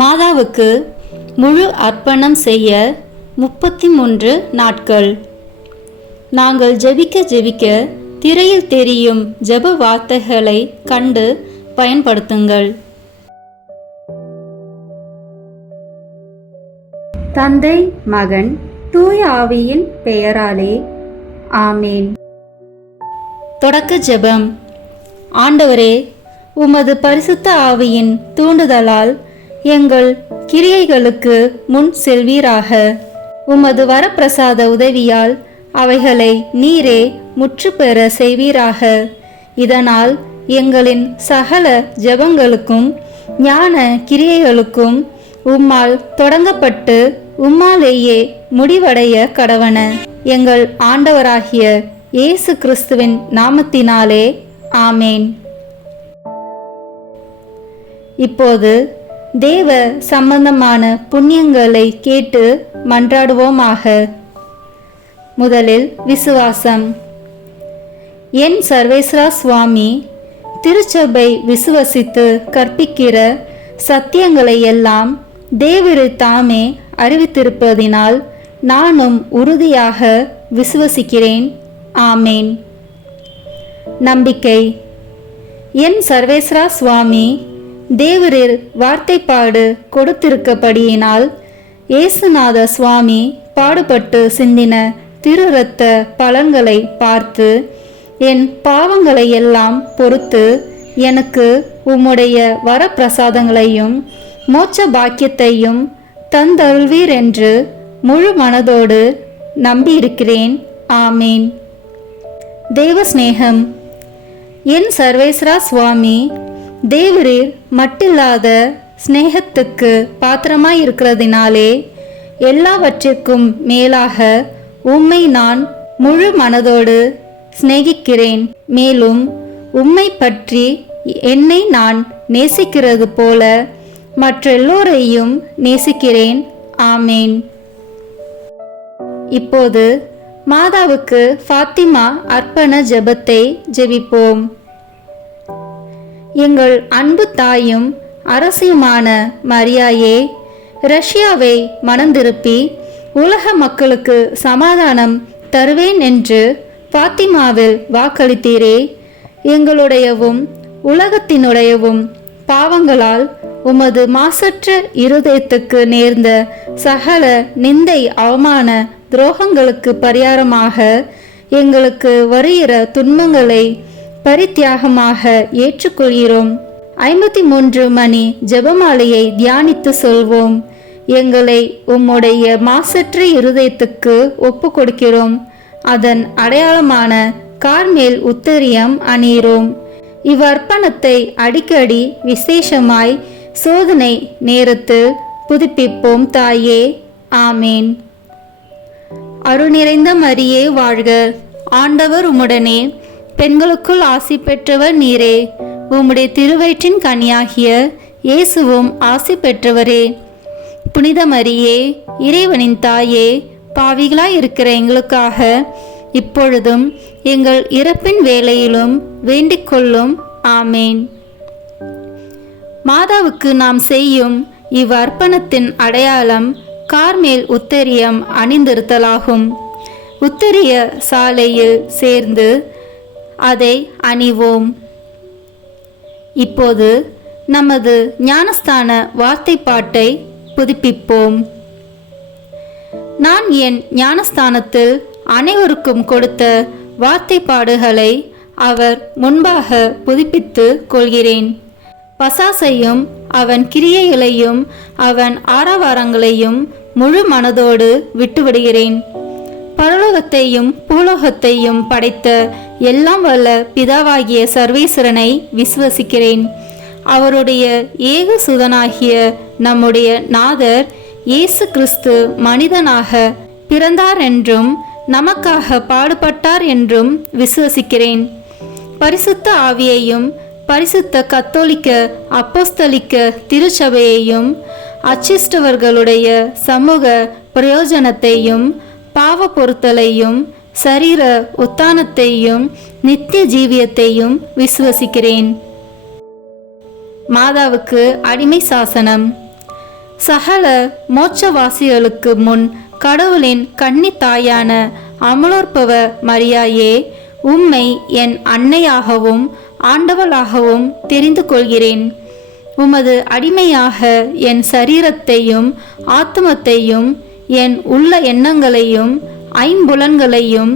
மாதாவுக்கு முழு அர்ப்பணம் செய்ய 33 நாட்கள். நாங்கள் ஜெபிக்க திரையில் தெரியும் ஜெப வார்த்தைகளை கண்டு பயன்படுத்துங்கள். தந்தை, மகன், தூய ஆவியின் பெயராலே ஆமேன். தொடக்க ஜெபம். ஆண்டவரே, உமது பரிசுத்த ஆவியின் தூண்டுதலால் எங்கள் கிரியைகளுக்கு முன் செல்வீராக. உமது வரப்பிரசாத உதவியால் அவைகளை நீரே முற்று பெற செய்வீராக. இதனால் எங்களின் சகல ஜெபங்களுக்கும் ஞான கிரியைகளுக்கும் உம்மால் தொடங்கப்பட்டு உம்மாலேயே முடிவடைய கடவன. எங்கள் ஆண்டவராகிய இயேசு கிறிஸ்துவின் நாமத்தினாலே ஆமேன். இப்போது தேவ சம்பந்தமான புண்ணியங்களை கேட்டு மன்றாடுவோமாக. முதலில் விசுவாசம். என் சர்வேஸ்வரா சுவாமி, திருச்சபை விசுவசித்து கற்பிக்கிற சத்தியங்களை எல்லாம் தேவரே தாமே அறிவித்திருப்பதினால் நானும் உறுதியாக விசுவசிக்கிறேன். ஆமேன். நம்பிக்கை. என் சர்வேஸ்வரா சுவாமி, தேவரீர் வார்த்தைப்பாடு கொடுத்திருக்கபடியினால் இயேசுநாத சுவாமி பாடுபட்டு சிந்தின திரு இரத்த பலன்களை பார்த்து என் பாவங்களை எல்லாம் பொறுத்து எனக்கு உம்முடைய வரப்பிரசாதங்களையும் மோட்ச பாக்கியத்தையும் தந்தருள்வீர் என்று முழு மனதோடு நம்பியிருக்கிறேன். ஆமேன். தேவ சிநேகம். என் சர்வேஸ்வரா சுவாமி, தேவரீர் மட்டில்லாத சிநேகத்துக்கு பாத்திரமாயிருக்கிறதினாலே எல்லாவற்றிற்கும் மேலாக உம்மை நான் முழு மனதோடு சிநேகிக்கிறேன். மேலும் உம்மை பற்றி என்னை நான் நேசிக்கிறது போல மற்றெல்லோரையும் நேசிக்கிறேன். ஆமேன். இப்போது மாதாவுக்கு ஃபாத்திமா அர்ப்பண ஜெபத்தை ஜெபிப்போம். எங்கள் அன்பு தாயும் அரசியுமான மரியாயே, ரஷ்யாவை மனந்திருப்பி உலக மக்களுக்கு சமாதானம் தருவேன் என்று ஃபாத்திமாவில் வாக்களித்தீரே. எங்களுடையவும் உலகத்தினுடையவும் பாவங்களால் உமது மாசற்ற இருதயத்துக்கு நேர்ந்த சகல நிந்தை அவமான துரோகங்களுக்கு பரிகாரமாக எங்களுக்கு வருகிற துன்பங்களை பரித்தியாகமாக ஏற்றுக்கொள்கிறோம். 53 மணி ஜெபமாலையை தியானித்து சொல்வோம். எங்களை உம்முடைய மாசற்ற இருதயத்துக்கு ஒப்பு கொடுக்கிறோம். அதன் அடையாளமான கார்மேல் உத்தரியம் அணியிறோம். இவ்வர்ப்பணத்தை அடிக்கடி விசேஷமாய் சோதனை நேரத்தில் புதுப்பிப்போம் தாயே. ஆமேன். அருள் நிறைந்த மரியே வாழ்க. ஆண்டவர் உம்முடனே, பெண்களுக்குள் ஆசி பெற்றவர் நீரே. உம்முடைய திருவயிற்றின் கனியாகிய இயேசுவும் ஆசி பெற்றவரே. புனித மரியே, இறைவனின் தாயே, பாவிகளாய் இருக்கிற எங்களுக்காக இப்பொழுதும் எங்கள் இறப்பின் வேளையிலும் வேண்டிக் கொள்ளும். ஆமேன். மாதாவுக்கு நாம் செய்யும் இவ்வர்ப்பணத்தின் அடையாளம் கார்மேல் உத்தரியம் அணிந்திருத்தலாகும். உத்தரிய சாலையில் சேர்ந்து அதை அணிவோம். இப்போது நமது ஞானஸ்தான வார்த்தை பாட்டை புதுப்பிப்போம். நான் என் ஞானஸ்தானத்தில் அனைவருக்கும் கொடுத்த வார்த்தை பாடுகளை அவர் முன்பாக புதுப்பித்து கொள்கிறேன். பசாசையும் அவன் கிரியைகளையும் அவன் ஆரவாரங்களையும் முழு மனதோடு விட்டுவிடுகிறேன். பரலோகத்தையும் பூலோகத்தையும் படைத்த எல்லாம் வல்ல பிதாவாகிய சர்வேஸ்வரனை விசுவசிக்கிறேன். அவருடைய ஏக சுதனாகிய நம்முடைய நாதர் இயேசு கிறிஸ்து மனிதனாக பிறந்தார் என்றும் நமக்காக பாடுபட்டார் என்றும் விசுவசிக்கிறேன். பரிசுத்த ஆவியையும் பரிசுத்த கத்தோலிக்க அப்போஸ்தலிக்க திருச்சபையையும் அச்சிஷ்டவர்களுடைய சமூக பிரயோஜனத்தையும் பாவ பொறுத்தலையும் சரீர உத்தானத்தையும் நித்திய ஜீவியத்தையும் விசுவசிக்கிறேன். மாதாவுக்கு அடிமை சாசனம். சகல மோட்சவாசிகளுக்கு முன் கடவுளின் கன்னி தாயான அமலோற்பவ மரியாயே, உம்மை என் அன்னையாகவும் ஆண்டவளாகவும் தெரிந்து கொள்கிறேன். உமது அடிமையாக என் சரீரத்தையும் ஆத்மத்தையும் என் உள்ள எண்ணங்களையும் ஐம்புலன்களையும்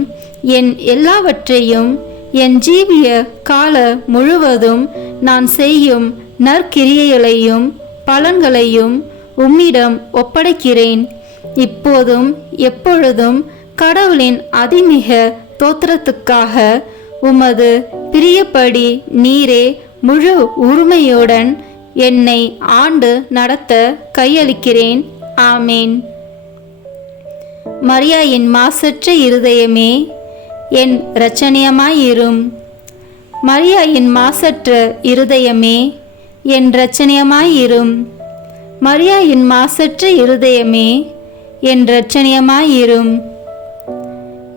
என் எல்லாவற்றையும் என் ஜீவிய கால முழுவதும் நான் செய்யும் நற்கிரியைகளையும் பலன்களையும் உம்மிடம் ஒப்படைக்கிறேன். இப்போதும் எப்பொழுதும் கடவுளின் அதிமிக தோத்திரத்துக்காக உமது பிரியப்படி நீரே முழு உரிமையுடன் என்னை ஆண்டு நடத்த கையளிக்கிறேன். ஆமேன். மரியாயின் மாசற்ற இருதயமே, என் இரட்சணியமாயிரும். மரியாயின் மாசற்ற இருதயமே, என் இரட்சணியமாயிரும். மரியாயின் மாசற்ற இருதயமே, என் இரட்சணியமாயிரும்.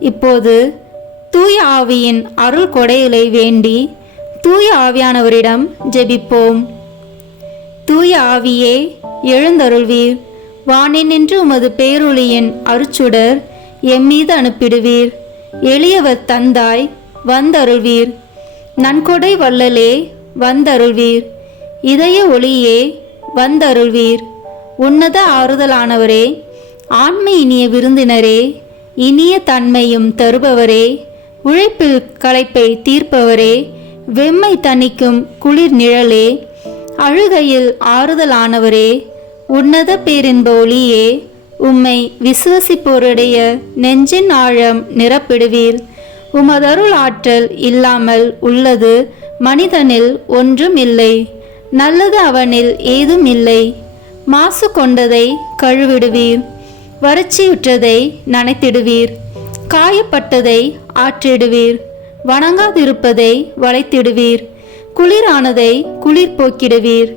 இப்போது தூய ஆவியின் அருள் கொடைகளை வேண்டி தூய ஆவியானவரிடம் ஜெபிப்போம். தூய ஆவியே, எழுந்தருள்வீர். வானினின்று உமது பேரொளியின் அருச்சுடர் எம்மீது அனுப்பிடுவீர். எளியவர் தந்தாய், வந்தருள்வீர். நன்கொடை வள்ளலே, வந்தருள்வீர். இதய ஒளியே, வந்தருள்வீர். உன்னத ஆறுதலானவரே, ஆண்மை இனிய விருந்தினரே, இனிய தன்மையும் தருபவரே, உழைப்பில் களைப்பை தீர்ப்பவரே, வெம்மை தணிக்கும் குளிர் நிழலே, அழுகையில் ஆறுதலானவரே, உன்னத பேரின்ப ஒளியே, உம்மை விசுவசிப்போருடைய நெஞ்சின் ஆழம் நிரப்பிடுவீர். உமதருள் ஆற்றல் இல்லாமல் உள்ளது மனிதனில் ஒன்றும் இல்லை. நல்லது அவனில் ஏதும் இல்லை. மாசு கொண்டதை கழுவிடுவீர். வறட்சியுற்றதை நனைத்திடுவீர். காயப்பட்டதை ஆற்றிடுவீர். வணங்காதிருப்பதை வளைத்திடுவீர். குளிரானதை குளிர் போக்கிடுவீர்.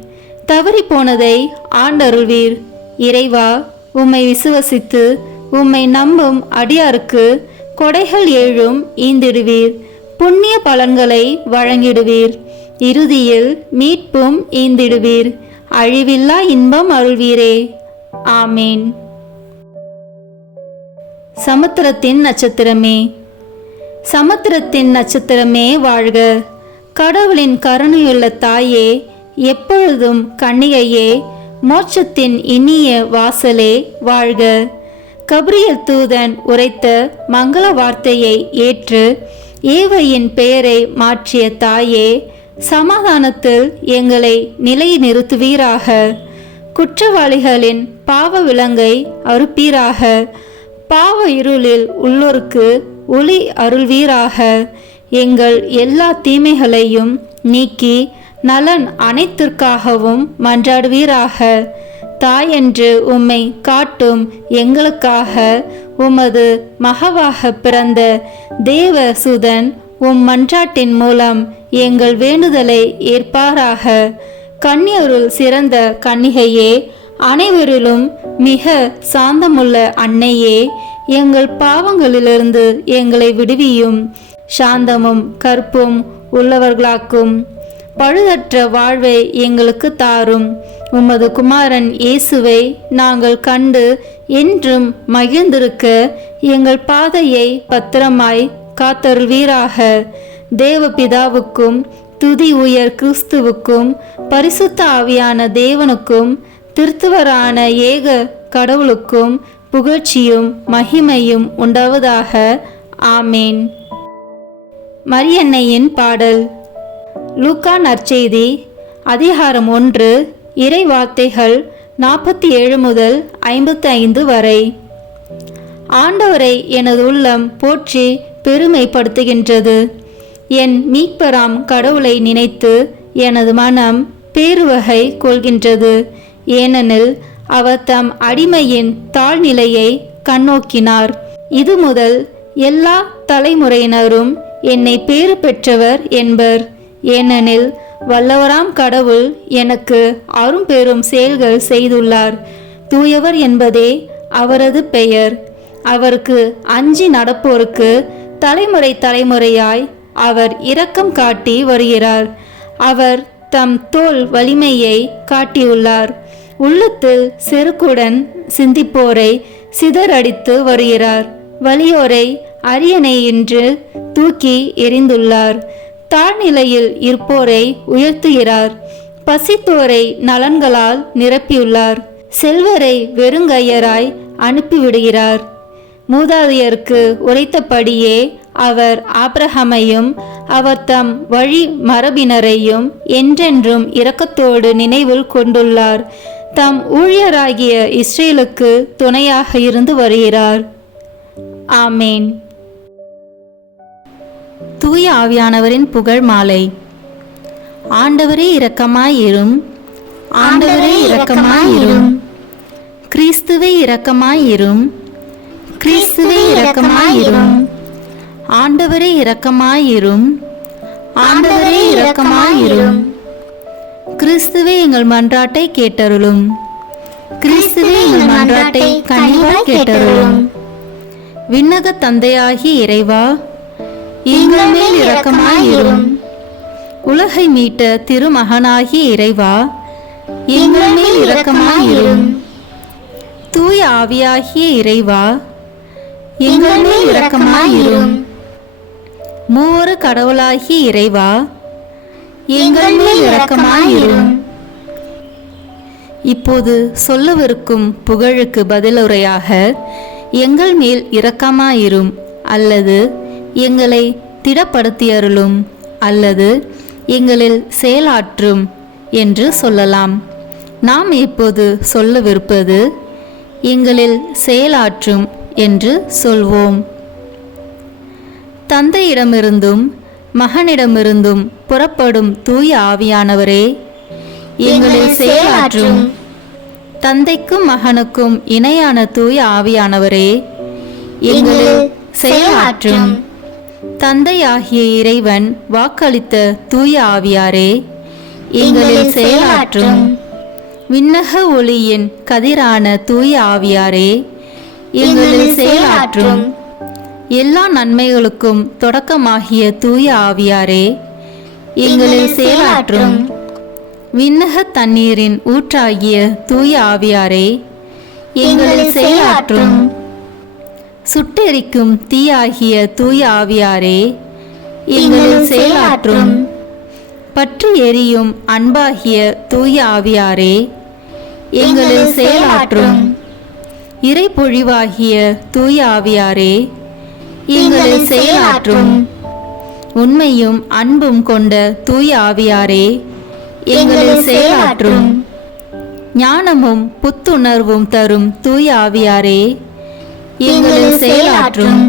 தவறி போனதை ஆண்டருள்வீர். இறைவா, உம்மை விசுவசித்து உம்மை நம்பும் அடியாருக்கு கொடைகள் ஏழும் ஈந்திடுவீர். புண்ணிய பலன்களை வழங்கிடுவீர். இறுதியில் மீட்பும் ஈந்திடுவீர். அழிவில்லா இன்பம் அருள்வீரே. ஆமேன். சமுத்திரத்தின் நட்சத்திரமே, சமுத்திரத்தின் நட்சத்திரமே வாழ்க. கடவுளின் கருணையுள்ள தாயே, எப்பொழுதும் கன்னிகையே, மோட்சத்தின் இனிய வாசலே வாழ்க. கபிரியல் தூதன் உரைத்த மங்கள வார்த்தையை ஏற்று ஏவையின் பெயரை மாற்றிய தாயே, சமாதானத்தில் எங்களை நிலைநிறுத்துவீராக. குற்றவாளிகளின் பாவ விலங்கை அறுப்பீராக. பாவ இருளில் உள்ளோருக்கு ஒளி அருள்வீராக. எங்கள் எல்லா தீமைகளையும் நீக்கி நலன் அனைத்திற்காகவும் மன்றாடுவீராக. தாயென்று உம்மை காட்டும் எங்களுக்காக உமது மகவாக பிறந்த தேவசுதன் உம் மன்றாட்டின் மூலம் எங்கள் வேண்டுதலை ஏற்பாராக. கன்னியருள் சிறந்த கன்னிகையே, அனைவரிலும் மிக சாந்தமுள்ள அன்னையே, எங்கள் பாவங்களிலிருந்து எங்களை விடுவியும். சாந்தமும் கற்பும் உள்ளவர்களாக்கும் பழுதற்ற வாழ்வை எங்களுக்கு தாரும். உமது குமாரன் இயேசுவை நாங்கள் கண்டு என்றும் மகிழ்ந்திருக்க எங்கள் பாதையை பத்திரமாய் காத்தருள்வீராக. தேவபிதாவுக்கும் துதி உயர் கிறிஸ்துவுக்கும் பரிசுத்த ஆவியான தேவனுக்கும் திருத்துவரான ஏக கடவுளுக்கும் புகழ்ச்சியும் மகிமையும் உண்டாவதாக. ஆமேன். மரியன்னையின் பாடல். லூக்கா நற்செய்தி அதிகாரம் 1 இறை வார்த்தைகள் 47 முதல் 55 வரை. ஆண்டவரை எனது உள்ளம் போற்றி பெருமைப்படுத்துகின்றது. என் மீட்பராம் கடவுளை நினைத்து எனது மனம் பேருவகை கொள்கின்றது. ஏனெனில் அவர் தம் அடிமையின் தாழ்நிலையை கண்ணோக்கினார். இது முதல் எல்லா தலைமுறையினரும் என்னை பேறு பெற்றவர் என்பர். ஏனெனில் வல்லவராம் கடவுள் எனக்கு அரும்பெரும் செயல்கள் செய்துள்ளார். தூயவர் என்பதே அவரது பெயர். அவருக்கு அஞ்சி நடப்போருக்கு தலைமுறை தலைமுறையாய் அவர் இரக்கம் காட்டி வருகிறார். அவர் தம் தோள் வலிமையை காட்டியுள்ளார். உள்ளத்தில் செருக்குடன் சிந்திப்போரை சிதறடித்து வருகிறார். வலியோரை அரியணை என்று தூக்கி எறிந்துள்ளார். தாழ்நிலையில் இருப்போரை உயர்த்துகிறார். பசித்தோரை நலன்களால் நிரப்பியுள்ளார். செல்வரை வெறுங்கையராய் அனுப்பிவிடுகிறார். மூதாதையருக்கு உரைத்தபடியே அவர் ஆபிரகாமையும் அவர் தம் வழி மரபினரையும் என்றென்றும் இரக்கத்தோடு நினைவில் கொண்டுள்ளார். தம் ஊழியராகிய இஸ்ரேலுக்கு துணையாக இருந்து வருகிறார். ஆமேன். தூய ஆவியானவரின் புகழ் மாலை. ஆண்டவரே இரக்கமாயிரும், ஆண்டவரே இரக்கமாயிரும், கிறிஸ்துவே இரக்கமாயிரும், கிறிஸ்துவே இரக்கமாயிரும், ஆண்டவரே இரக்கமாயிரும், ஆண்டவரே இரக்கமாயிரும், கிறிஸ்துவே எங்கள் மன்றாட்டை கேட்டருளும், கிறிஸ்துவே எங்கள் மன்றாட்டை கனிவாய் கேட்டருளும். விண்ணக தந்தையாகிய இறைவா, எங்கள் மேல் இரக்கமாயிரும். உலகை மீட்ட திருமகனாகிய இறைவா, எங்கள் மேல் இரக்கமாயிரும். தூய ஆவியாகிய இறைவா, எங்கள் மேல் இரக்கமாயிரும். மூவொரு கடவுளாகிய இறைவா, எங்கள் மேல் இரக்கமாயிரும். இப்போது சொல்லவிருக்கும் புகழுக்கு பதிலுரையாக எங்கள் மேல் இரக்கமாயிரும் அல்லது எங்களை திடப்படுத்தியருளும் அல்லது எங்களில் செயலாற்றும் என்று சொல்லலாம். நாம் இப்போது சொல்லவிருப்பது எங்களில் செயலாற்றும் என்று சொல்வோம். தந்தையிடமிருந்தும் மகனிடமிருந்தும் புறப்படும் தூய ஆவியானவரே, எங்களில் செயலாற்றும். தந்தைக்கும் மகனுக்கும் இணையான தூய ஆவியானவரே, எங்களில் செயலாற்றும். தந்தையாகிய இறைவன் வாக்களித்த தூய ஆவியாரே, எங்களில் செயலாற்றும். விண்ணக ஒளியின் கதிரான தூய ஆவியாரே, எங்களில் செயலாற்றும். எல்லா நன்மைகளுக்கும் தொடக்கமாகிய தூய ஆவியாரே, எங்களில் செயலாற்றும். விண்ணக தண்ணீரின் ஊற்றாகிய தூய ஆவியாரே, எங்களில் செயலாற்றும். சுட்டெரிக்கும் தீயாகிய தூய ஆவியாரே, எங்களில் செயலாற்றும். பற்றி எரியும் அன்பாகிய தூய ஆவியாரே, எங்களில் செயலாற்றும். இறைப்பொழிவாகிய தூய ஆவியாரே, எங்களில் செயலாற்றும். உண்மையும் அன்பும் கொண்ட தூய ஆவியாரே, எங்களில் செயலாற்றும். ஞானமும் புத்துணர்வும் தரும் தூய ஆவியாரே, எங்களில் செயலாற்றும்.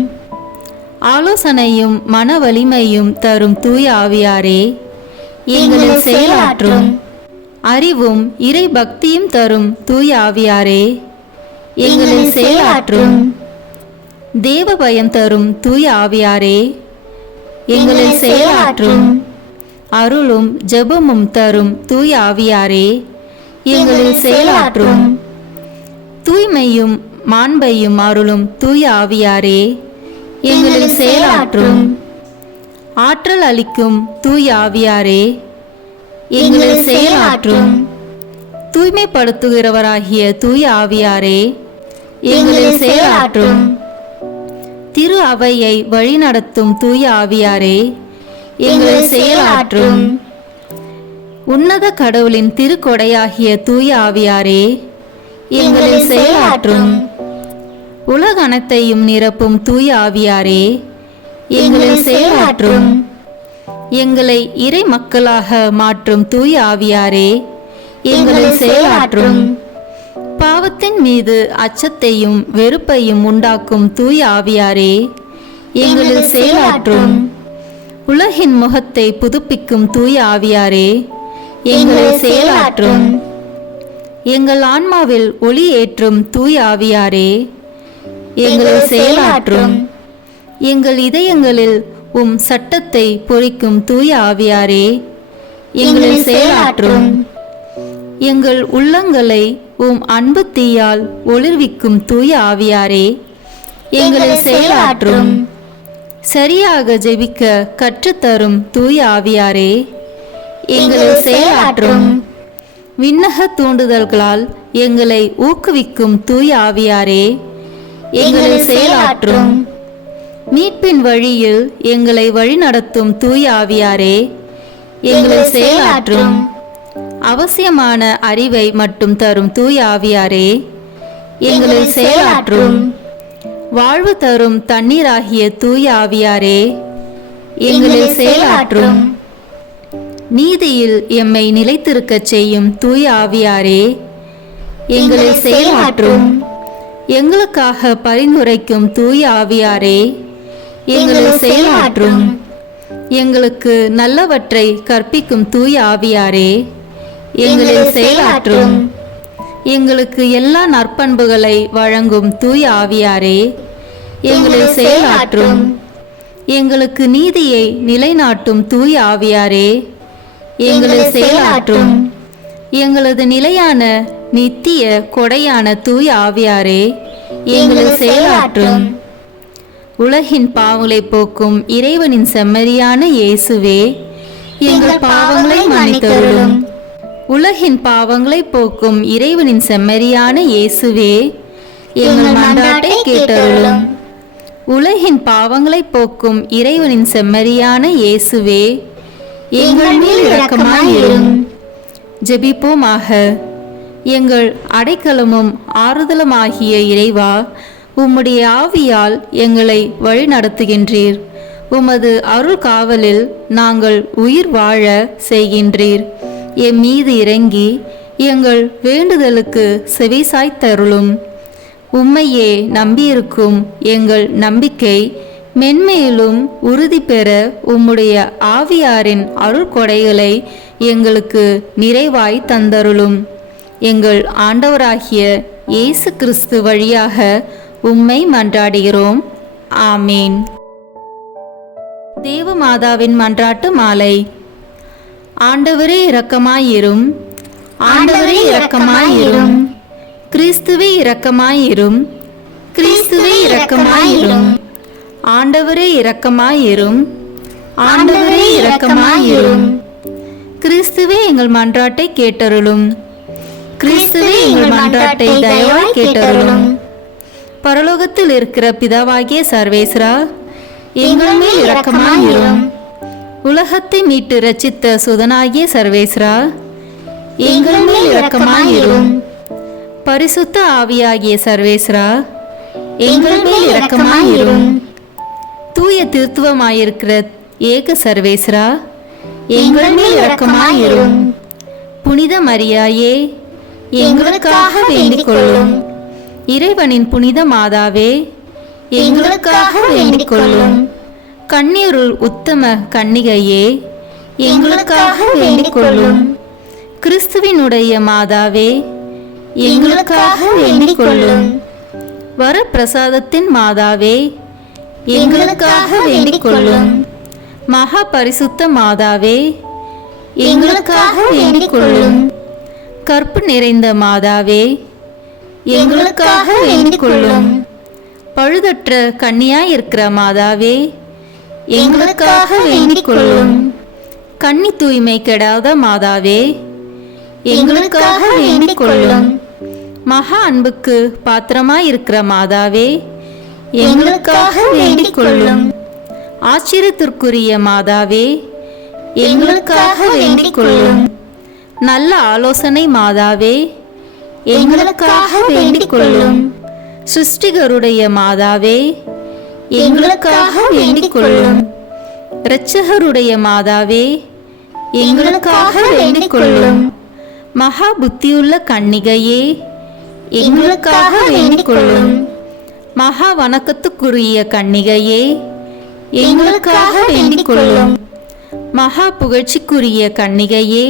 ஆலோசனையும் மன வலிமையும் தரும் தூய ஆவியாரே, எங்களில் செயலாற்றும். அறிவும் இறை பக்தியும் தரும் தூய ஆவியாரே, எங்களில் செயலாற்றும். தேவ பயம் தரும் தூய ஆவியாரே, எங்களில் செயலாற்றும். அருளும் ஜெபமும் தரும் தூய ஆவியாரே, எங்களில் செயலாற்றும். தூய்மையும் மாண்பையும் அருளும் தூய ஆவியாரே, எங்களில் செயலாற்றும். ஆற்றல் அளிக்கும் தூய ஆவியாரே, எங்களில் செயலாற்றும். தூய்மைப்படுத்துகிறவராகிய தூய ஆவியாரே, எங்களில் செயலாற்றும். திரு அவையை வழிநடத்தும் தூய ஆவியாரே, எங்களில் செயலாற்றும். உன்னத கடவுளின் திருக்கொடையாகிய தூய ஆவியாரே, எங்களில் செயலாற்றும். உலகனைத்தையும் நிரப்பும் தூய ஆவியாரே, எங்களில் செயலாற்றும். எங்களை இறை மக்களாக மாற்றும் தூய ஆவியாரே, எங்களில் செயலாற்றும். பாவத்தின் மீது அச்சத்தையும் வெறுப்பையும் உண்டாக்கும் தூய ஆவியாரே, எங்களில் செயலாற்றும். உலகின் முகத்தை புதுப்பிக்கும் தூய ஆவியாரே, எங்களில் செயலாற்றும். எங்கள் ஆன்மாவில் ஒளி ஏற்றும் தூய ஆவியாரே, எங்களில் செயலாற்றும். எங்கள் இதயங்களில் உம் சட்டத்தை பொறிக்கும் தூய ஆவியாரே, எங்களில் செயலாற்றும். எங்கள் உள்ளங்களை உம் அன்பு தீயால் ஒளிர்விக்கும் தூய ஆவியாரே, எங்களில் செயலாற்றும். சரியாக ஜெபிக்க கற்றுத்தரும் தூய ஆவியாரே, எங்களில் செயலாற்றும். விண்ணக தூண்டுதல்களால் எங்களை ஊக்குவிக்கும் தூய ஆவியாரே, எங்களை செயலாற்றும். மீட்பின் வழியில் எங்களை வழிநடத்தும் தூய ஆவியாரே, எங்களை செயலாற்றும். அவசியமான அறிவை மட்டும் தரும் தூய ஆவியாரே, எங்களை செயலாற்றும். வாழ்வு தரும் தண்ணீராகிய தூய ஆவியாரே, எங்களை செயலாற்றும். நீதியில் எம்மை நிலைத்திருக்கச் செய்யும் தூய ஆவியாரே, எங்களை செயலாற்றும். எங்களுக்காக பரிந்துரைக்கும் தூய ஆவியாரே, எங்களை செயலாற்றும். எங்களுக்கு நல்லவற்றை கற்பிக்கும் தூய ஆவியாரே, எங்களை செயலாற்றும். எங்களுக்கு எல்லா நற்பண்புகளை வழங்கும் தூய ஆவியாரே, எங்களை செயலாற்றும். எங்களுக்கு நீதியை நிலைநாட்டும் தூய ஆவியாரே, எங்களை செயலாற்றும். எங்களது நிலையான நித்திய கொடையான தூய ஆவியாரே, எங்களை செயலாற்றும். உலகின் பாவங்களை போக்கும் இறைவனின் செம்மறியான இயேசுவே, எங்கள் பாவங்களை மன்னித்தருளும். உலகின் பாவங்களை போக்கும் இறைவனின் செம்மறியான இயேசுவே, எங்கள் மன்றாட்டை கேட்டருளும். உலகின் பாவங்களை போக்கும் இறைவனின் செம்மறியான இயேசுவே, எங்கள் மேல் இரக்கமாயிரும். ஜெபிப்போமாக. எங்கள் அடைக்கலமும் ஆறுதலுமாகிய இறைவா, உம்முடைய ஆவியால் எங்களை வழிநடத்துகின்றீர். உமது அருள் காவலில் நாங்கள் உயிர் வாழ செய்கின்றீர். எம் மீது இறங்கி எங்கள் வேண்டுதலுக்கு செவிசாய்த்தருளும். உம்மையே நம்பியிருக்கும் எங்கள் நம்பிக்கை மென்மேலும் உறுதி பெற உம்முடைய ஆவியாரின் அருள் கொடைகளை எங்களுக்கு நிறைவாய் தந்தருளும். எங்கள் ஆண்டவராகிய இயேசு கிறிஸ்து வழியாக உம்மை மன்றாடுகிறோம். ஆமேன். தேவமாதாவின் மன்றாட்டு மாலை. ஆண்டவரே இரக்கமாயிரும். ஆண்டவரே இரக்கமாயிரும். கிறிஸ்துவே இரக்கமாயிரும். கிறிஸ்துவே இரக்கமாயிரும். ஆண்டவரே இரக்கமாயிரும். ஆண்டவரே இரக்கமாயிரும். கிறிஸ்துவே எங்கள் மன்றாட்டை கேட்டருளும். கிறிஸ்துவே எங்கள் மன்றாட்டை தயவாய் கேட்டருளும். பரலோகத்தில் இருக்கிற பிதாவாகிய சர்வேஸ்வரா, எங்கள் மேல் இரக்கமாயிரும். உலகத்தை மீட்டு ரட்சித்த சுதனாகிய சர்வேஸ்வரா, எங்கள் மேல் இரக்கமாயிரும். பரிசுத்த ஆவியாகிய சர்வேஸ்வரா, எங்கள் மேல் இரக்கமாயிரும். தூய திருத்துவமாயிருக்கிற ஏக சர்வேஸ்வரா, எங்கள் மேல் இரக்கமாயிரும். புனித மரியாயே, எங்களுக்காக வேண்டிக் கொள்ளும். இறைவனின் புனித மாதாவே, எங்களுக்காக வேண்டிக் கொள்ளும். கன்னியருள் உத்தம கன்னிகையே, எங்களுக்காக வேண்டிக் கொள்ளும். கிறிஸ்துவினுடைய மாதாவே, எங்களுக்காக வேண்டிக் கொள்ளும். வரப்பிரசாதத்தின் மாதாவே, எங்களுக்காக வேண்டிக் கொள்ளும். மகா பரிசுத்த மாதாவே, எங்களுக்காக வேண்டிக் கொள்ளும். கற்பு நிறைந்த மாதாவே, எங்களுக்காக வேண்டிக் கொள்ளும். பழுதற்ற கன்னியாயிருக்கிற மாதாவே, எங்களுக்காக வேண்டிக் கொள்ளும். கன்னி தூய்மை கெடாத மாதாவே, எங்களுக்காக வேண்டிக் கொள்ளும். மகா அன்புக்கு பாத்திரமாயிருக்கிற மாதாவே, எங்களுக்காக வேண்டிக் கொள்ளும். ஆச்சரியத்திற்குரிய மாதாவே, எங்களுக்காக வேண்டிக் கொள்ளும். நல்ல ஆலோசனை மாதாவே, எங்களுக்காக வேண்டிக் கொள்ளும். சிருஷ்டிகருடைய மாதாவே, எங்களுக்காக வேண்டிக் கொள்ளும். இரட்சகருடைய மாதாவே, எங்களுக்காக வேண்டிக் கொள்ளும். மகா புத்தியுள்ள கன்னிகையே, எங்களுக்காக வேண்டிக் கொள்ளும். மகா வணக்கத்துக்குரிய கன்னிகையே, எங்களுக்காக வேண்டிக் கொள்ளும். மகா புகழ்ச்சிக்குரிய கன்னிகையே,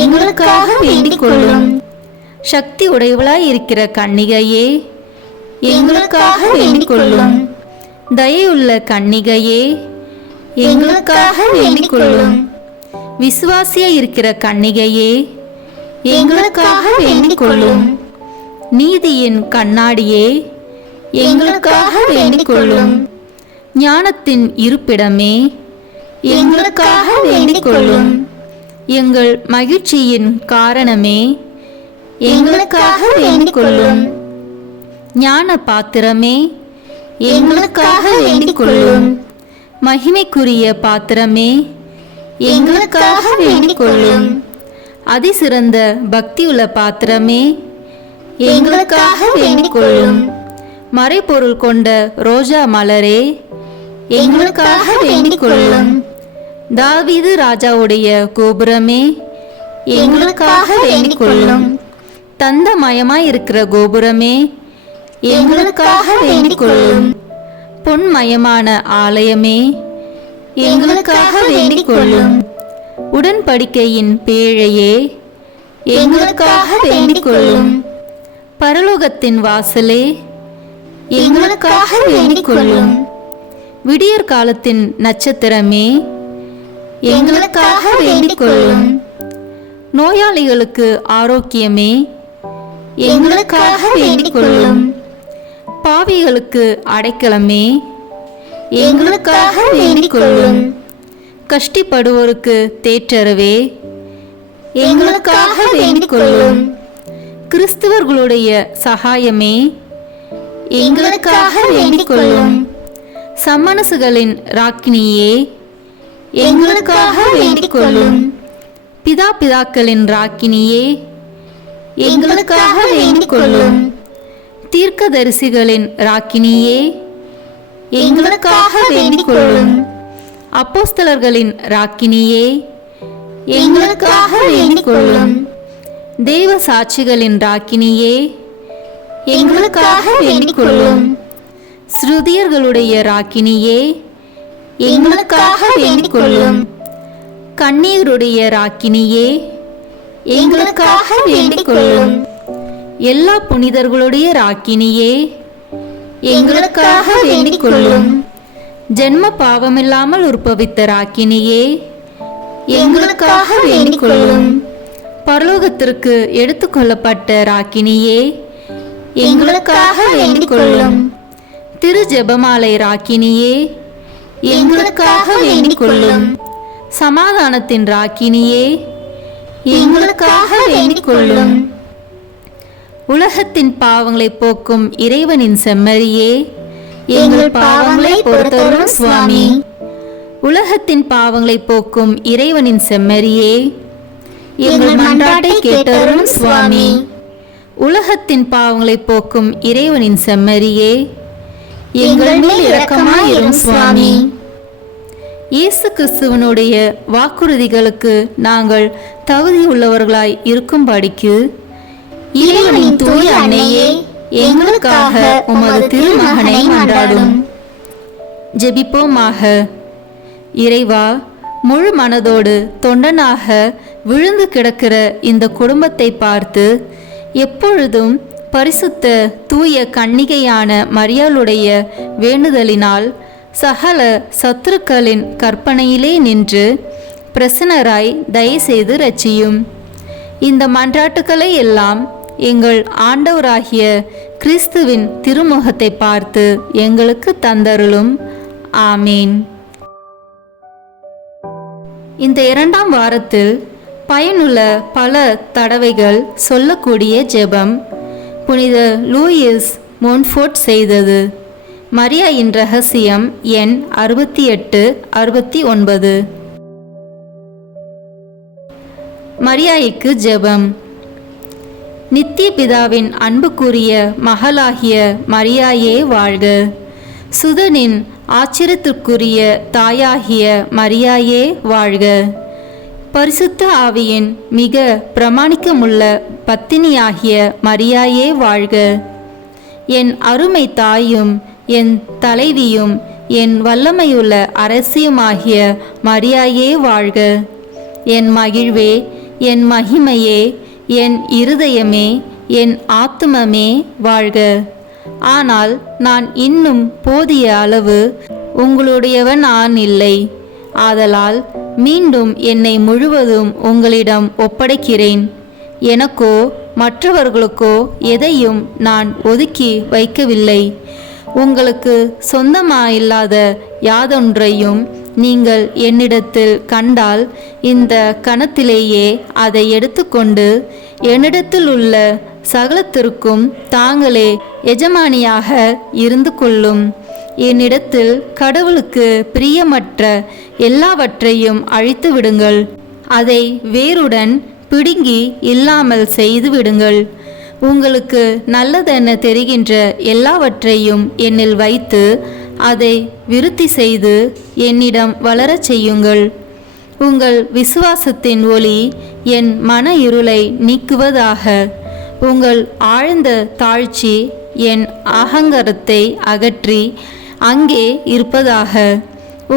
எங்களுக்காக வேண்டிக் கொள்ளும். சக்தி உடையவளாய் இருக்கிற கன்னிகையே, எங்களுக்காக வேண்டிக் கொள்ளும். தயையுள்ள கன்னிகையே, எங்களுக்காக வேண்டிக் கொள்ளும். விசுவாசியாய் இருக்கிற கன்னிகையே, எங்களுக்காக வேண்டிக் கொள்ளும். நீதியின் கண்ணாடியே, எங்களுக்காக வேண்டிக் கொள்ளும். ஞானத்தின் இருப்பிடமே, எங்களுக்காக வேண்டிக் கொள்ளும். எங்கள் மகிழ்ச்சியின் காரணமே, எங்களுக்காக வேண்டிக் கொள்ளும். ஞான பாத்திரமே, எங்களுக்காக வேண்டிக் கொள்ளும். மகிமைக்குரிய பாத்திரமே, எங்களுக்காக வேண்டிக் கொள்ளும். அதிசிறந்த பக்தியுள்ள பாத்திரமே, எங்களுக்காக வேண்டிக் கொள்ளும். மறைபொருள் கொண்ட ரோஜா மலரே, எங்களுக்காக வேண்டிக் கொள்ளும். தாவீது ராஜாவுடைய கோபுரமே, எங்களுக்காக வேண்டிக் கொள்ளும். தந்தமயமாயிருக்கிற கோபுரமே, எங்களுக்காக வேண்டிக் கொள்ளும். பொன்மயமான ஆலயமே, எங்களுக்காக வேண்டிக் கொள்ளும். உடன்படிக்கையின் பேழையே, எங்களுக்காக வேண்டிக் கொள்ளும். பரலோகத்தின் வாசலே, எங்களுக்காக வேண்டிக் கொள்ளும். விடியற் காலத்தின் நட்சத்திரமே, எங்களுக்காக வேண்டிக் கொள்ளும். நோயாளிகளுக்கு ஆரோக்கியமே, எங்களுக்காக வேண்டிக் கொள்ளும். பாவிகளுக்கு அடைக்கலமே, எங்களுக்காக வேண்டிக் கொள்ளும். கஷ்டப்படுவோருக்கு தேற்றரவே, எங்களுக்காக வேண்டிக் கொள்ளும். கிறிஸ்தவர்களுடைய சகாயமே, எங்களுக்காக வேண்டிக் கொள்ளும். சம்மனசுகளின் ராக்கினியே, எங்களுக்காக வேண்டிக் கொள்ளும். பிதாக்களின் ராக்கினியே, எங்களுக்காக வேண்டிக் கொள்ளும். தீர்க்கதரிசிகளின் ராக்கினியே, எங்களுக்காக வேண்டிக் கொள்ளும். அப்போஸ்தலர்களின் ராக்கினியே, எங்களுக்காக வேண்டிக் கொள்ளும். தேவ சாட்சிகளின் ராக்கினியே, எங்களுக்காக வேண்டிக் கொள்ளும். ஸ்ருதியர்களுடைய ராக்கினியே, எங்களுக்காக வேண்டிக் கொள்ளும். கண்ணீருடைய ராக்கினியே, எங்களுக்காக வேண்டிக் கொள்ளும். எல்லா புனிதர்களுடைய ராக்கினியே, எங்களுக்காக வேண்டிக் கொள்ளும். ஜென்ம பாவமில்லாமல் உற்பவித்த ராக்கினியே, எங்களுக்காக வேண்டிக் கொள்ளும். பரலோகத்திற்கு எடுத்துக்கொள்ளப்பட்ட ராக்கினியே, எங்களுக்காக வேண்டிக் கொள்ளும். திரு ஜெபமாலை ராக்கினியே, எங்களுக்காக வேண்டிக் கொள்ளும். சமாதானத்தின் ராக்கினியே, எங்களுக்காக வேண்டிக் கொள்ளும். உலகத்தின் பாவங்களை போக்கும் இறைவனின் செம்மறியே, எங்கள் பாவங்களை பொறுத்தருளும் சுவாமி. உலகத்தின் பாவங்களை போக்கும் இறைவனின் செம்மறியே, எங்கள் மன்றாட்டை கேட்டருளும் சுவாமி. உலகத்தின் பாவங்களை போக்கும் இறைவனின் செம்மறியே, எங்கள் மேல் இரக்கமாயிரும் சுவாமி. இயேசு கிறிஸ்துவனுடைய வாக்குறுதிகளுக்கு நாங்கள் தகுதியுள்ளவர்களாய் இருக்கும்படிக்கு இறைவனின் தூய அன்னையே, எங்களுக்காக உமது திருமகனை மன்றாடும். ஜெபிப்போமாக. இறைவா, முழு மனதோடு தொண்டனாக விழுந்து கிடக்கிற இந்த குடும்பத்தை பார்த்து எப்பொழுதும் பரிசுத்த தூய கன்னிகையான மரியாளுடைய வேண்டுதலினால் சகல சத்துருக்களின் கற்பனையிலே நின்று பிரசன்னராய் தயவுசெய்து இரட்சியும். இந்த மன்றாட்டுக்களை எல்லாம் எங்கள் ஆண்டவராகிய கிறிஸ்துவின் திருமுகத்தை பார்த்து எங்களுக்கு தந்தருளும். ஆமீன். இந்த 2ஆம் வாரத்தில் பயனுள்ள பல தடவைகள் சொல்லக்கூடிய ஜெபம் புனித லூயிஸ் மோன்ஃபோர்ட் செய்தது. மரியாயின் இரகசியம் எண் 68-69. மரியாய்க்கு ஜெபம். நித்திய பிதாவின் அன்புக்குரிய மகளாகிய மரியாயே வாழ்க. சுதனின் ஆச்சரியத்திற்குரிய தாயாகிய மரியாயே வாழ்க. பரிசுத்த ஆவியின் மிக பிரமாணிக்கமுள்ள பத்தினியாகிய மரியாயே வாழ்க. என் அருமை தாயும் என் தலைவியும் என் வல்லமையுள்ள அரசியுமாகிய மரியாயே வாழ்க. என் மகிழ்வே, என் மகிமையே, என் இருதயமே, என் ஆத்துமமே வாழ்க. ஆனால் நான் இன்னும் போதிய அளவு உங்களுடையவன் நான் இல்லை. ஆதலால் மீண்டும் என்னை முழுவதும் உங்களிடம் ஒப்படைக்கிறேன். எனக்கோ மற்றவர்களுக்கோ எதையும் நான் ஒதுக்கி வைக்கவில்லை. உங்களுக்கு சொந்தமாயில்லாத யாதொன்றையும் நீங்கள் என்னிடத்தில் கண்டால் இந்த கணத்திலேயே அதை எடுத்துக்கொண்டு என்னிடத்தில் உள்ள சகலத்திற்கும் தாங்களே எஜமானியாக இருந்து கொள்ளும். என்னிடத்தில் கடவுளுக்கு பிரியமற்ற எல்லாவற்றையும் அழித்து விடுங்கள். அதை வேருடன் பிடுங்கி இல்லாமல் செய்து விடுங்கள். உங்களுக்கு நல்லதென தெரிகின்ற எல்லாவற்றையும் என்னில் வைத்து அதை விருத்தி செய்து என்னிடம் வளரச் செய்யுங்கள். உங்கள் விசுவாசத்தின் ஒளி என் மன இருளை நீக்குவதாக. உங்கள் ஆழ்ந்த தாழ்ச்சி என் அகங்காரத்தை அகற்றி அங்கே இருப்பதாக.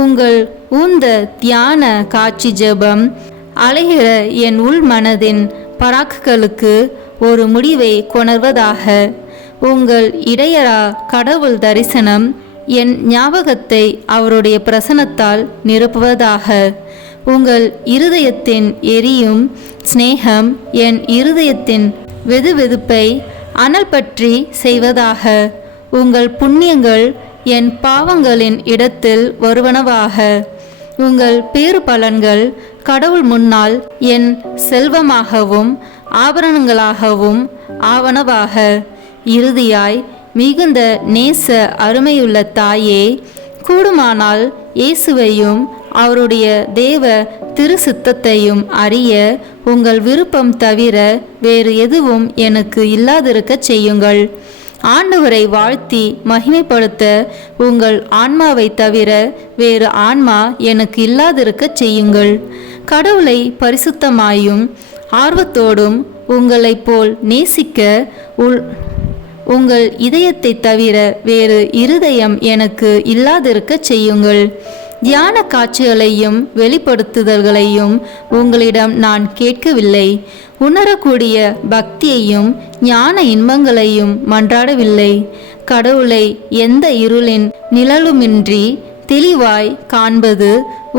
உங்கள் ஊந்த தியான காட்சி ஜெபம் அலைகிற என் உள் மனதின் பராக்குகளுக்கு ஒரு முடிவை கொணர்வதாக. உங்கள் இடையரா கடவுள் தரிசனம் என் ஞாபகத்தை அவருடைய பிரசனத்தால் நிரப்புவதாக. உங்கள் இருதயத்தின் எரியும் சிநேகம் என் இருதயத்தின் வெதுவெதுப்பை அனல் பற்றி செய்வதாக. உங்கள் புண்ணியங்கள் என் பாவங்களின் இடத்தில் வருவனவாக. உங்கள் பேறு பலன்கள் கடவுள் முன்னால் என் செல்வமாகவும் ஆபரணங்களாகவும் ஆவனவாக. இறுதியாய் மிகுந்த நேச அருமையுள்ள தாயே, கூடுமானால் இயேசுவையும் அவருடைய தேவ திருசித்தத்தையும் அறிய உங்கள் விருப்பம் தவிர வேறு எதுவும் எனக்கு இல்லாதிருக்கச் செய்யுங்கள். ஆண்டவரை வாழ்த்தி மகிமைப்படுத்த உங்கள் ஆன்மாவை தவிர வேறு ஆன்மா எனக்கு இல்லாதிருக்கச் செய்யுங்கள். கடவுளை பரிசுத்தமாயும் ஆர்வத்தோடும் உங்களைப் போல் நேசிக்க உங்கள் இதயத்தை தவிர வேறு இருதயம் எனக்கு இல்லாதிருக்கச் செய்யுங்கள். தியான காட்சிகளையும் வெளிப்படுத்துதல்களையும் உங்களிடம் நான் கேட்கவில்லை. உணரக்கூடிய பக்தியையும் ஞான இன்பங்களையும் மன்றாடவில்லை. கடவுளை எந்த இருளின் நிழலுமின்றி தெளிவாய் காண்பது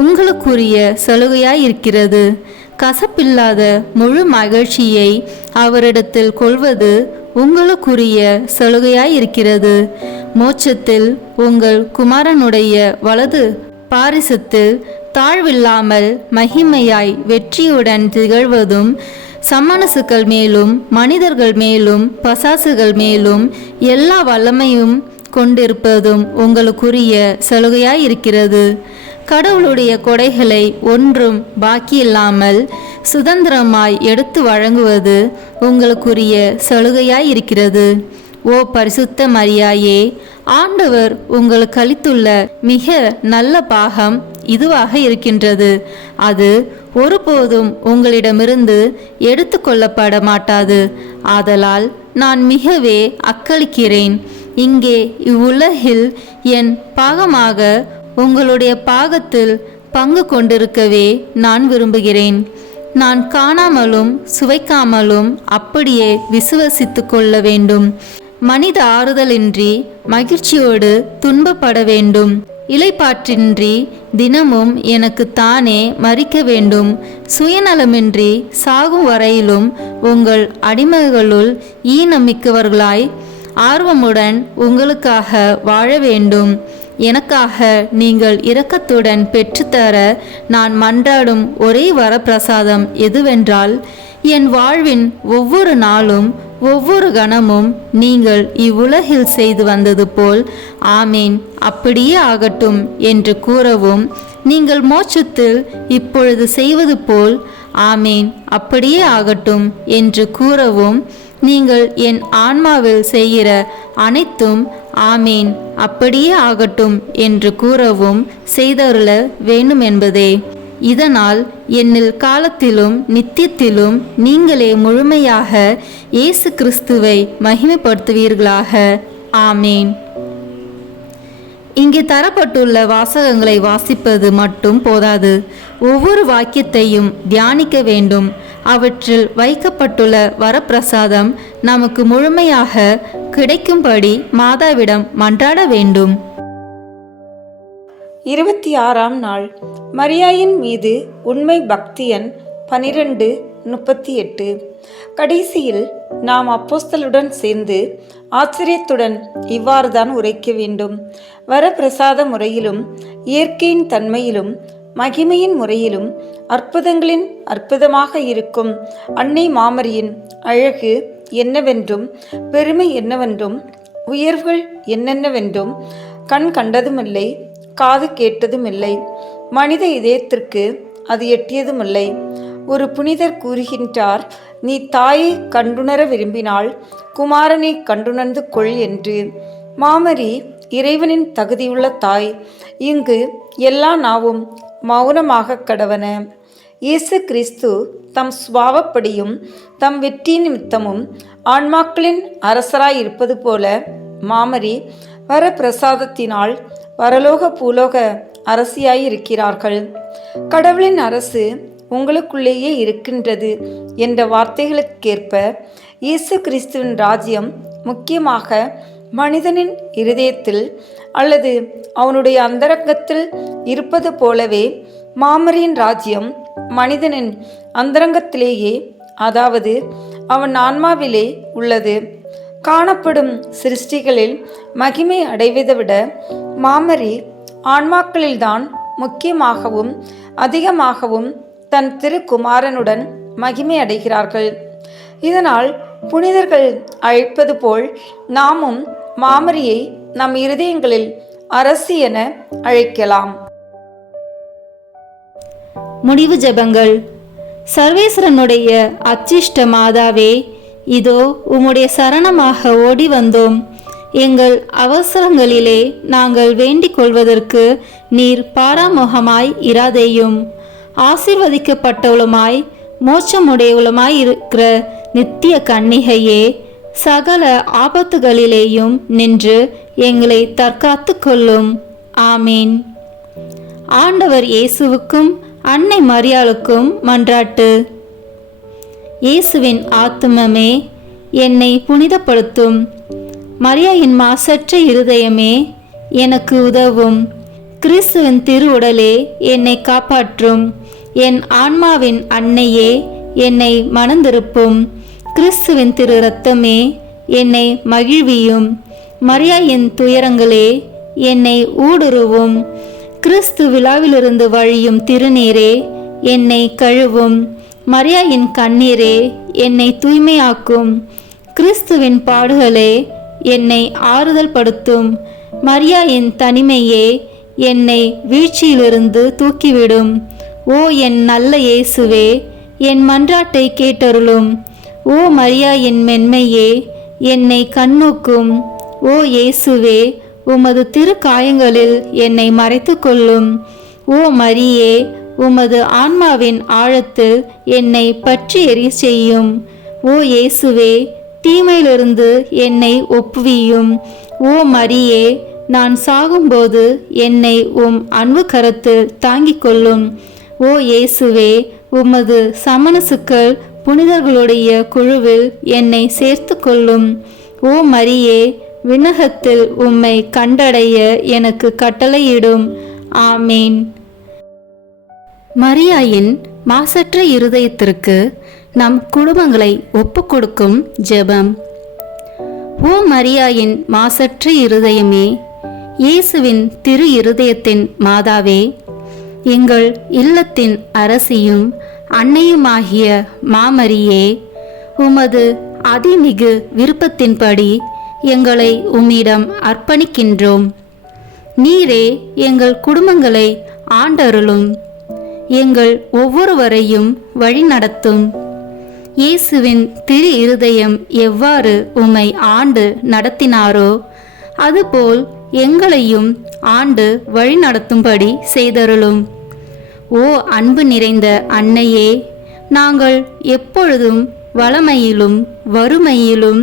உங்களுக்குரிய சலுகையாயிருக்கிறது. கசப்பில்லாத முழு மகிழ்ச்சியை அவரிடத்தில் கொள்வது உங்களுக்குரிய சலுகையாயிருக்கிறது. மோட்சத்தில் உங்கள் குமாரனுடைய வலது பாரிசத்தில் தாழ்வில்லாமல் மகிமையாய் வெற்றியுடன் திகழ்வதும், சம்மனசுகள் மேலும் மனிதர்கள் மேலும் பசாசுகள் மேலும் எல்லா வல்லமையும் கொண்டிருப்பதும் உங்களுக்குரிய சலுகையாயிருக்கிறது. கடவுளுடைய கொடைகளை ஒன்றும் பாக்கியில்லாமல் சுதந்திரமாய் எடுத்து வழங்குவது உங்களுக்குரிய சலுகையாயிருக்கிறது. ஓ பரிசுத்த மரியாயே, ஆண்டவர் உங்களுக்கு அளித்துள்ள மிக நல்ல பாகம் இதுவாக இருக்கின்றது. அது ஒருபோதும் உங்களிடமிருந்து எடுத்து கொள்ளப்பட மாட்டாது. ஆதலால் நான் மிகவே அக்களிக்கிறேன். இங்கே இவ்வுலகில் என் பாகமாக உங்களுடைய பாகத்தில் பங்கு கொண்டிருக்கவே நான் விரும்புகிறேன். நான் காணாமலும் சுவைக்காமலும் அப்படியே விசுவசித்து கொள்ள வேண்டும். மனித ஆறுதலின்றி மகிழ்ச்சியோடு துன்பப்பட வேண்டும். இலைப்பாற்றின்றி தினமும் எனக்கு தானே மறிக்க வேண்டும். சுயநலமின்றி சாகும் வரையிலும் உங்கள் அடிமைகளுள் ஈனமிக்கவர்களாய் ஆர்வமுடன் உங்களுக்காக வாழ வேண்டும். எனக்காக நீங்கள் இரக்கத்துடன் பெற்றுத்தர நான் மன்றாடும் ஒரே வரப்பிரசாதம் எதுவென்றால், என் வாழ்வின் ஒவ்வொரு நாளும் ஒவ்வொரு கணமும் நீங்கள் இவ்வுலகில் செய்து வந்தது போல் ஆமீன் அப்படியே ஆகட்டும் என்று கூறவும், நீங்கள் மோட்சத்தில் இப்பொழுது செய்வது போல் ஆமீன் அப்படியே ஆகட்டும் என்று கூறவும், நீங்கள் என் ஆன்மாவில் செய்கிற அனைத்தும் ஆமீன் அப்படியே ஆகட்டும் என்று கூறவும் செய்தருள வேண்டும் என்பதே. இதனால் என்னில் காலத்திலும் நித்தியத்திலும் நீங்களே முழுமையாக இயேசு கிறிஸ்துவை மகிமைப்படுத்துவீர்களாக. ஆமீன். இங்கே தரப்பட்டுள்ள வாசகங்களை வாசிப்பது மட்டும் போதாது. ஒவ்வொரு வாக்கியத்தையும் தியானிக்க வேண்டும். அவற்றில் வைக்கப்பட்டுள்ள வரப்பிரசாதம் நமக்கு முழுமையாக கிடைக்கும்படி மாதாவிடம் மன்றாட வேண்டும். 26ஆம் நாள். மரியாயின் மீது உண்மை பக்தி எண் 12 38. கடைசியில் நாம் அப்போஸ்தலருடன் சேர்ந்து ஆச்சரியத்துடன் இவ்வாறு தான் உரைக்க வேண்டும். வரப்பிரசாத முறையிலும் இயற்கையின் தன்மையிலும் மகிமையின் முறையிலும் அற்புதங்களின் அற்புதமாக இருக்கும் அன்னை மாமரியின் அழகு என்னவென்றும் பெருமை என்னவென்றும் உயர்வுகள் என்னென்னவென்றும் கண் கண்டதுமில்லை, காது கேட்டதுமில்லை, மனித இதயத்திற்கு அது எட்டியதுமில்லை. ஒரு புனிதர் கூறுகின்றார், நீ தாயை கண்டுணர விரும்பினால் குமாரனை கண்டுணர்ந்து கொள் என்று. மாமரி இறைவனின் தகுதியுள்ள தாய். இங்கு எல்லா நாவும் மௌனமாக கடவன. இயேசு கிறிஸ்து தம் சுபாவப்படியும் தம் வெற்றி நிமித்தமும் ஆன்மாக்களின் அரசராயிருப்பது போல மாமரி வரப்பிரசாதத்தினால் பரலோக பூலோக அரசியாயிருக்கிறார்கள். கடவுளின் அரசு உங்களுக்குள்ளேயே இருக்கின்றது என்ற வார்த்தைகளுக்கேற்ப இயேசு கிறிஸ்துவின் ராஜ்யம் முக்கியமாக மனிதனின் இருதயத்தில் அல்லது அவனுடைய அந்தரங்கத்தில் இருப்பது போலவே மாமரியின் ராஜ்யம் மனிதனின் அந்தரங்கத்திலேயே, அதாவது அவன் ஆன்மாவிலே உள்ளது. காணப்படும் சிருஷ்டிகளில் மகிமை அடைவதை விட மாமரி ஆன்மாக்களில்தான் முக்கியமாகவும் அதிகமாகவும் தன் திருக்குமாரனுடன் மகிமை அடைகிறார்கள். இதனால் புனிதர்கள் அழைப்பது போல் நாமும் மாமரியை நம் இருதயங்களில் அரசி என அழைக்கலாம். முடிவு ஜெபங்கள். சர்வேஸ்வரனுடைய அச்சிஷ்ட மாதாவே, இதோ உம்முடைய சரணமாக ஓடி வந்தோம். எங்கள் அவசரங்களிலே நாங்கள் வேண்டிக் கொள்வதற்கு நீர் பாராமுகமாய் இராதேயும். ஆசீர்வதிக்கப்பட்டவளுமாய் மோட்சமுடையவளுமாய் இருக்கிற நித்திய கன்னிகையே, சகல ஆபத்துகளிலேயும் நின்று எங்களை தற்காத்து கொள்ளும். ஆமீன். ஆண்டவர் இயேசுவுக்கும் அன்னை மரியாளுக்கும் மன்றாட்டு. இயேசுவின் ஆத்துமமே என்னை புனிதப்படுத்தும். மரியாயின் மாசற்ற இருதயமே எனக்கு உதவும். கிறிஸ்துவின் திருவுடலே என்னை காப்பாற்றும். என் ஆன்மாவின் அன்னையே என்னை மணந்திருப்பும். கிறிஸ்துவின் திரு இரத்தமே என்னை மகிழ்வியும். மரியாயின் துயரங்களே என்னை ஊடுருவும். கிறிஸ்து விழாவிலிருந்து வழியும் திருநீரே என்னை கழுவும். மரியாயின் கண்ணீரே என்னை தூய்மையாக்கும். கிறிஸ்துவின் பாடுகளே என்னை ஆறுதல் படுத்தும். மரியாயின் தனிமையே என்னை வீழ்ச்சியிலிருந்து தூக்கிவிடும். ஓ என் நல்ல இயேசுவே, என் மன்றாட்டை கேட்டருளும். ஓ மரியாயின் மென்மையே என்னை கண்ணோக்கும். ஓ இயேசுவே, உமது திரு காயங்களில் என்னை மறைத்து கொள்ளும். ஓ மரியே, உமது ஆன்மாவின் ஆழத்தில் என்னை பற்றி எரிய செய்யும். ஓ இயேசுவே, தீமையிலிருந்து என்னை ஒப்புவியும். ஓ மரியே, நான் சாகும்போது என்னை உம் அன்பு கரத்தில் தாங்கிக் கொள்ளும். ஓ இயேசுவே, உமது சமணசுக்கள் புனிதர்களுடைய குழுவில் என்னை சேர்த்து கொள்ளும். ஓ மரியே, விண்ணகத்தில் உம்மை கண்டடைய எனக்கு கட்டளையிடும். ஆமீன். மரியாயின் மாசற்ற இருதயத்திற்கு நம் குடும்பங்களை ஒப்புக்கொடுக்கும் ஜெபம். ஓ மரியாயின் மாசற்ற இருதயமே, இயேசுவின் திரு இருதயத்தின் மாதாவே, எங்கள் இல்லத்தின் அரசியும் அன்னையுமாகிய மாமரியே, உமது அதிமிகு விருப்பத்தின்படி எங்களை உம்மிடம் அர்ப்பணிக்கின்றோம். நீரே எங்கள் குடும்பங்களை ஆண்டருளும். எங்கள் ஒவ்வொருவரையும் வழிநடத்தும். இயேசுவின் திரு இருதயம் எவ்வாறு உம்மை ஆண்டு நடத்தினாரோ அதுபோல் எங்களையும் ஆண்டு வழிநடத்தும்படி செய்தருளும். ஓ அன்பு நிறைந்த அன்னையே, நாங்கள் எப்பொழுதும் வளமையிலும் வறுமையிலும்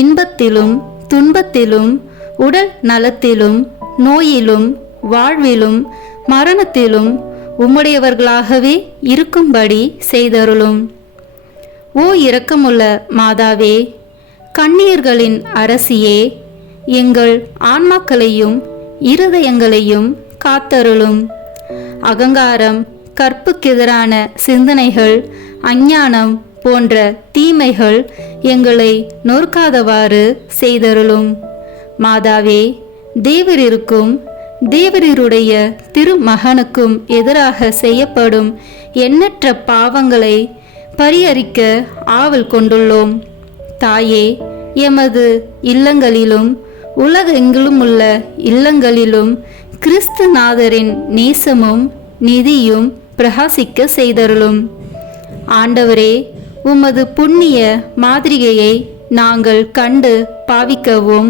இன்பத்திலும் துன்பத்திலும் உடல் நலத்திலும் நோயிலும் வாழ்விலும் மரணத்திலும் உம்முடையவர்களாகவே இருக்கும்படி செய்தருளும். ஓ இரக்கமுள்ள மாதாவே, கண்ணீர்களின் அரசியே, எங்கள் ஆன்மாக்களையும் இருதயங்களையும் காத்தருளும். அகங்காரம், கற்புக்கெதிரான சிந்தனைகள் அஞ்ஞானம் போன்ற தீமைகள் எங்களை நொறுக்காதவாறு செய்தருளும். மாதாவே, தேவரிற்கும் தேவரீருடைய திருமகனுக்கும் எதிராக செய்யப்படும் எண்ணற்ற பாவங்களை பரிஹரிக்க ஆவல் கொண்டுள்ளோம். தாயே, எமது இல்லங்களிலும் உலகெங்கிலும் உள்ள இல்லங்களிலும் கிறிஸ்துநாதரின் நேசமும் நீதியும் பிரகாசிக்க செய்தருளும். ஆண்டவரே, உமது புண்ணிய மாதிரிகையை நாங்கள் கண்டு பாவிக்கவும்,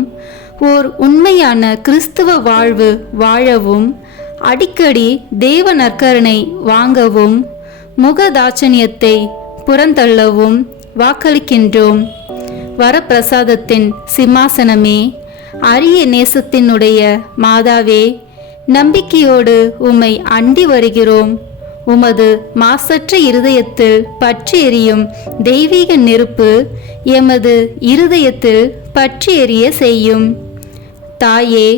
ஓர் உண்மையான கிறிஸ்துவ வாழ்வு வாழவும், அடிக்கடி தேவ நற்கருணை வாங்கவும், முகதாட்சணியத்தை புறந்தள்ளவும் வாக்களிக்கின்றோம். வரப்பிரசாதத்தின் சிம்மாசனமே, அரிய நேசத்தினுடைய மாதாவே, நம்பிக்கையோடு உம்மை அண்டி வருகிறோம். உமது மாசற்ற இருதயத்தில் பற்றி எரியும் தெய்வீக நெருப்பு எமது இருதயத்தில் பற்றி எரிய செய்யும். தாயே,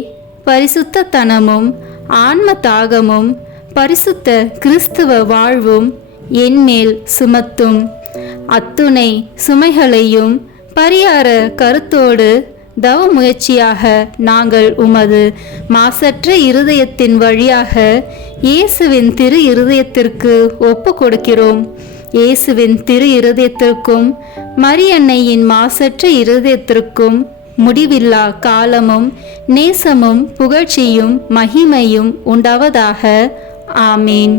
பரிசுத்தத்தனமும் ஆன்ம தாகமும் பரிசுத்த கிறிஸ்துவ வாழ்வும் என்மேல் சுமத்தும். அத்துணை சுமைகளையும் பரிகார கருத்தோடு தவ முயற்சியாக நாங்கள் உமது மாசற்ற இருதயத்தின் வழியாக இயேசுவின் திரு இருதயத்திற்கு ஒப்பு கொடுக்கிறோம். இயேசுவின் திரு இருதயத்திற்கும் மரியன்னையின் மாசற்ற இருதயத்திற்கும் முடிவில்லா காலமும் நேசமும் புகழ்ச்சியும் மகிமையும் உண்டாவதாக. ஆமீன்.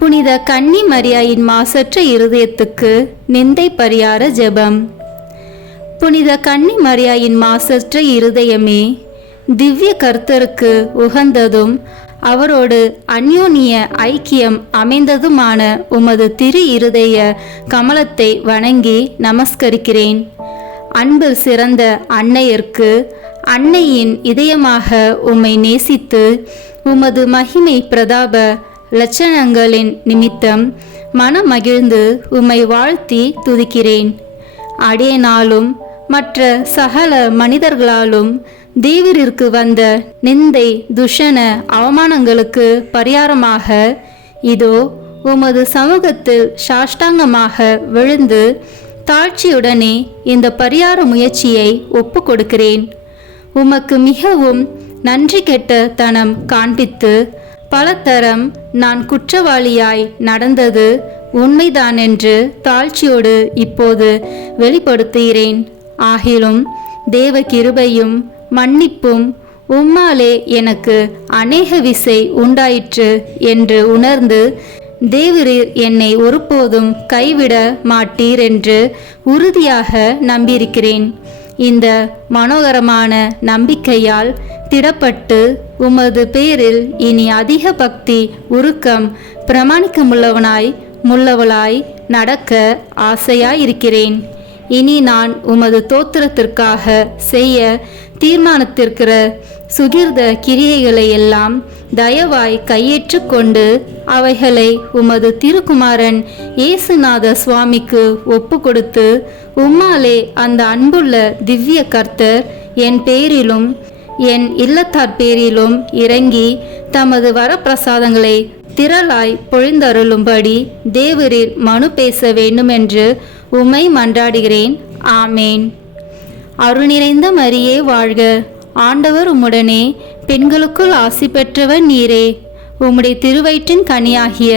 புனித கன்னி மரியாயின் மாசற்ற இருதயத்துக்கு நிந்தை பரிகார ஜெபம். புனித கன்னி மரியாயின் மாசற்ற இருதயமே, திவ்ய கர்த்தருக்கு உகந்ததும் அவரோடு அந்யோன்ய ஐக்கியம் அமைந்ததுமான உமது திரு இருதய கமலத்தை வணங்கி நமஸ்கரிக்கிறேன். அன்பு சிறந்த அன்னையர்க்கு அன்னையின் இதயமாக உம்மை நேசித்து உமது மகிமை பிரதாப லட்சணங்களின் நிமித்தம் மனமகிழ்ந்து உம்மை வாழ்த்தி துதிக்கிறேன். அடியேனாலும் மற்ற சகல மனிதர்களாலும் தேவரிற்கு வந்த நிந்தை துஷண அவமானங்களுக்கு பரிகாரமாக இதோ உமது சமூகத்தில் சாஷ்டாங்கமாக விழுந்து தாழ்ச்சியுடனே இந்த பரிகார முயற்சியை ஒப்பு கொடுக்கிறேன். உமக்கு மிகவும் நன்றி கெட்ட தனம் காண்பித்து பலதரம் நான் குற்றவாளியாய் நடந்தது உண்மைதான் என்று தாழ்ச்சியோடு இப்போது வெளிப்படுத்துகிறேன். ஆகிலும் தேவ கிருபையும் மன்னிப்பும் உம்மாலே எனக்கு அநேக விசை உண்டாயிற்று என்று உணர்ந்து தேவரீர் என்னை ஒருபோதும் கைவிட மாட்டீர் என்று உறுதியாக நம்பியிருக்கிறேன். இந்த மனோகரமான நம்பிக்கையால் திடப்பட்டு உமது பேரில் இனி அதிக பக்தி உருக்கம் பிரமாணிக்கமுள்ளவளாய் நடக்க ஆசையாயிருக்கிறேன். இனி நான் உமது தோத்திரத்திற்காக செய்ய தீர்மானித்திருக்கிற சுகிர்த கிரியைகளை எல்லாம் தயவாய் கையேற்று கொண்டு அவைகளை உமது திருக்குமாரன் இயேசுநாத சுவாமிக்கு ஒப்பு கொடுத்து உம்மாலே அந்த அன்புள்ள திவ்ய கர்த்தர் என் பேரிலும் என் இல்லத்தார் பேரிலும் இறங்கி தமது வரப்பிரசாதங்களை திரளாய் பொழிந்தருளும்படி தேவரீர் மனு பேச வேண்டுமென்று உம்மை மன்றாடுகிறேன். ஆமேன். அருள் நிறைந்த மரியே வாழ்க, ஆண்டவர் உம்முடனே, பெண்களுக்குள் ஆசி பெற்றவர் நீரே. உம்முடைய திருவயிற்றின் கனியாகிய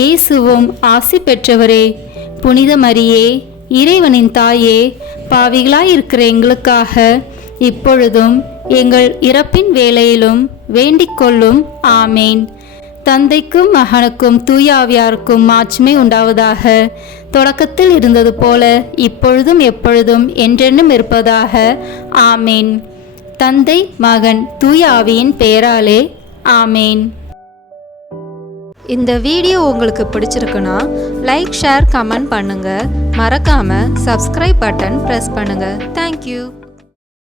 இயேசுவும் ஆசி பெற்றவரே. புனித மரியே, இறைவனின் தாயே, பாவிகளாயிருக்கிற எங்களுக்காக இப்பொழுதும் எங்கள் இறப்பின் வேளையிலும் வேண்டிக் கொள்ளும். ஆமேன். தந்தைக்கும் மகனுக்கும் தூய ஆவியாருக்கும் மாட்சிமை உண்டாவதாக. தொடக்கத்தில் இருந்தது போல இப்பொழுதும் எப்பொழுதும் என்றென்றும் இருப்பதாக. ஆமேன். தந்தை, மகன், தூய ஆவியின் பெயராலே. ஆமேன். இந்த வீடியோ உங்களுக்கு பிடிச்சிருக்குன்னா லைக், ஷேர், கமெண்ட் பண்ணுங்க. மறக்காம சப்ஸ்கிரைப் பட்டன் பிரஸ் பண்ணுங்க. தேங்க்யூ.